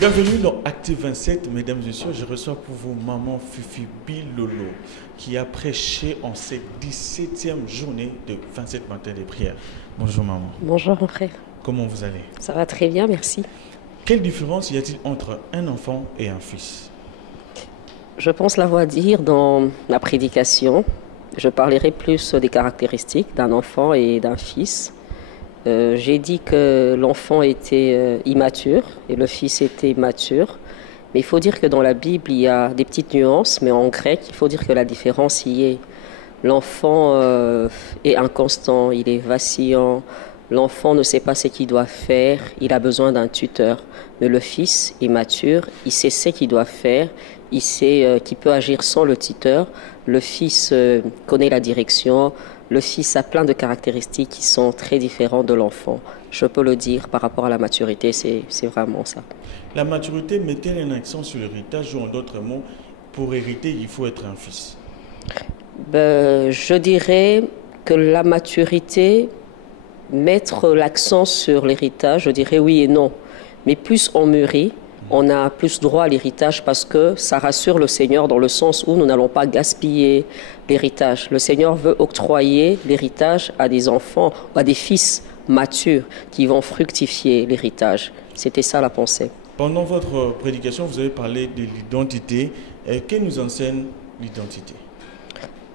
Bienvenue dans Active 27, mesdames et messieurs. Je reçois pour vous Maman Fifi Bilolo qui a prêché en cette 17e journée de 27 matins de prière. Bonjour maman. Bonjour mon frère. Comment vous allez? Ça va très bien, merci. Quelle différence y a-t-il entre un enfant et un fils? Je pense l'avoir dit dans ma prédication. Je parlerai plus des caractéristiques d'un enfant et d'un fils. J'ai dit que l'enfant était immature et le fils était mature. Mais il faut dire que dans la Bible, il y a des petites nuances, mais en grec, il faut dire que la différence y est. L'enfant est inconstant, il est vacillant. L'enfant ne sait pas ce qu'il doit faire, il a besoin d'un tuteur. Mais le fils est mature, il sait ce qu'il doit faire, il sait qu'il peut agir sans le tuteur. Le fils connaît la direction. Le fils a plein de caractéristiques qui sont très différentes de l'enfant. Je peux le dire par rapport à la maturité, c'est vraiment ça. La maturité met-elle un accent sur l'héritage ou en d'autres mots, pour hériter, il faut être un fils? Je dirais que la maturité, mettre l'accent sur l'héritage, je dirais oui et non. Mais plus on mûrit, on a plus droit à l'héritage parce que ça rassure le Seigneur dans le sens où nous n'allons pas gaspiller l'héritage. Le Seigneur veut octroyer l'héritage à des enfants, à des fils matures qui vont fructifier l'héritage. C'était ça la pensée. Pendant votre prédication, vous avez parlé de l'identité. Que nous enseigne l'identité?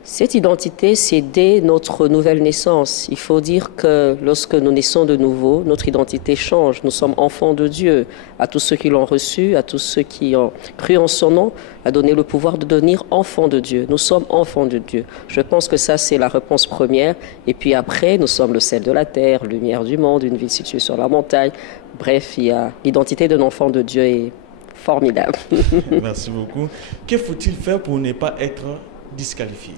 Cette identité, c'est dès notre nouvelle naissance. Il faut dire que lorsque nous naissons de nouveau, notre identité change. Nous sommes enfants de Dieu. À tous ceux qui l'ont reçu, à tous ceux qui ont cru en son nom, a donné le pouvoir de devenir enfants de Dieu. Nous sommes enfants de Dieu. Je pense que ça, c'est la réponse première. Et puis après, nous sommes le sel de la terre, lumière du monde, une ville située sur la montagne. Bref, il y a l'identité d'un enfant de Dieu est formidable. Merci beaucoup. Que faut-il faire pour ne pas être disqualifié?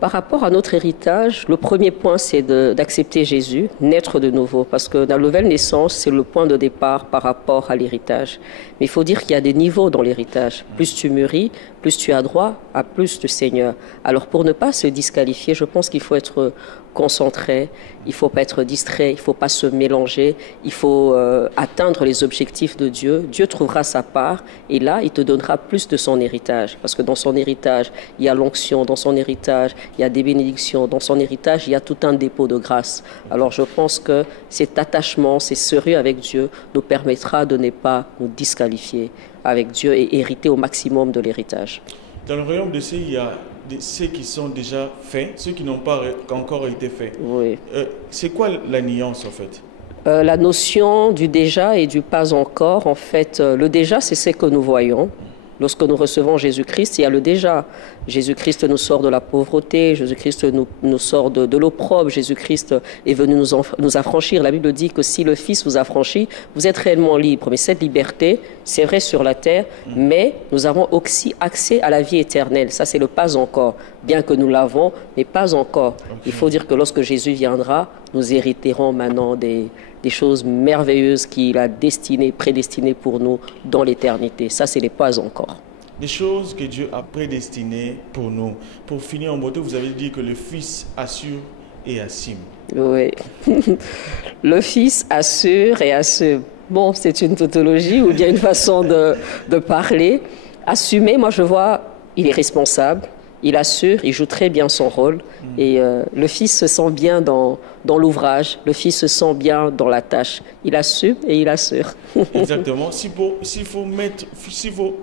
Par rapport à notre héritage, le premier point, c'est d'accepter Jésus, naître de nouveau, parce que la nouvelle naissance, c'est le point de départ par rapport à l'héritage. Mais il faut dire qu'il y a des niveaux dans l'héritage. Plus tu mûris, plus tu as droit à plus de Seigneur. Alors pour ne pas se disqualifier, je pense qu'il faut être concentré, il ne faut pas être distrait, il ne faut pas se mélanger, il faut atteindre les objectifs de Dieu. Dieu trouvera sa part et là, il te donnera plus de son héritage. Parce que dans son héritage, il y a l'onction, dans son héritage, il y a des bénédictions, dans son héritage, il y a tout un dépôt de grâce. Alors je pense que cet attachement, c'est sérieux avec Dieu, nous permettra de ne pas nous disqualifier avec Dieu et hériter au maximum de l'héritage. Dans le royaume de Dieu, il y a ceux qui sont déjà faits, ceux qui n'ont pas encore été faits. Oui. C'est quoi la nuance en fait? La notion du déjà et du pas encore, en fait, le déjà, c'est ce que nous voyons. Lorsque nous recevons Jésus-Christ, il y a le déjà. Jésus-Christ nous sort de la pauvreté, Jésus-Christ nous sort de l'opprobre, Jésus-Christ est venu nous affranchir. La Bible dit que si le Fils vous affranchit, vous êtes réellement libre. Mais cette liberté, c'est vrai sur la terre, mais nous avons aussi accès à la vie éternelle. Ça, c'est le pas encore. Bien que nous l'avons, mais pas encore. Okay. Il faut dire que lorsque Jésus viendra, nous hériterons maintenant des choses merveilleuses qu'il a prédestinées pour nous dans l'éternité. Ça, c'est les pas encore. Des choses que Dieu a prédestinées pour nous. Pour finir en beauté, vous avez dit que le Fils assure et assume. Oui. Le Fils assure et assume. Bon, c'est une tautologie ou bien une façon de parler. Assumer, moi je vois, il est responsable. Il assure, il joue très bien son rôle et le Fils se sent bien dans l'ouvrage, le Fils se sent bien dans la tâche. Il assume et il assure. Exactement. S'il faut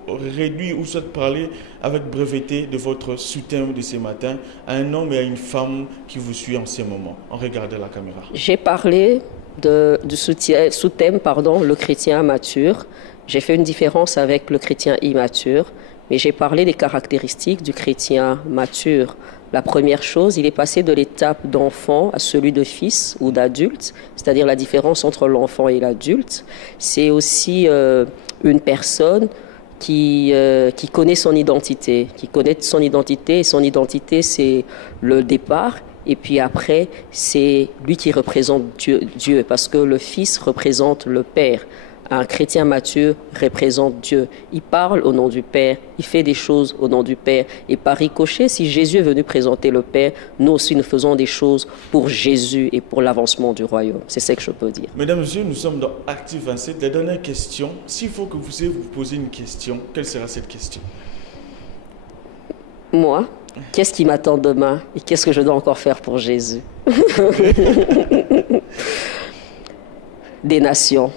réduire ou soit parler avec breveté de votre sous-thème de ce matin à un homme et à une femme qui vous suit en ce moment, en regardant la caméra. J'ai parlé du sous-thème, le chrétien mature. J'ai fait une différence avec le chrétien immature. Mais j'ai parlé des caractéristiques du chrétien mature. La première chose, il est passé de l'étape d'enfant à celui de fils ou d'adulte, c'est-à-dire la différence entre l'enfant et l'adulte. C'est aussi une personne qui connaît son identité, et son identité, c'est le départ. Et puis après, c'est lui qui représente Dieu, parce que le Fils représente le Père. Un chrétien mature représente Dieu. Il parle au nom du Père, il fait des choses au nom du Père. Et par ricochet, si Jésus est venu présenter le Père, nous aussi nous faisons des choses pour Jésus et pour l'avancement du royaume. C'est ce que je peux dire. Mesdames et messieurs, nous sommes dans Active 27. La dernière question, s'il faut que vous vous posez une question, quelle sera cette question? Moi, qu'est-ce qui m'attend demain et qu'est-ce que je dois encore faire pour Jésus? Des nations.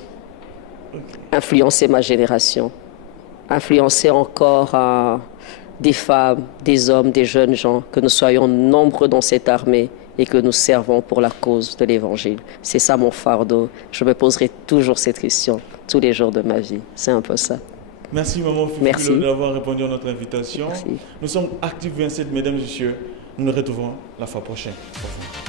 Influencer ma génération, influencer encore des femmes, des hommes, des jeunes gens, que nous soyons nombreux dans cette armée et que nous servons pour la cause de l'Évangile. C'est ça mon fardeau. Je me poserai toujours cette question tous les jours de ma vie. C'est un peu ça. Merci maman Fifi d'avoir répondu à notre invitation. Merci. Nous sommes Active 27, mesdames et messieurs. Nous nous retrouvons la fois prochaine. Au revoir.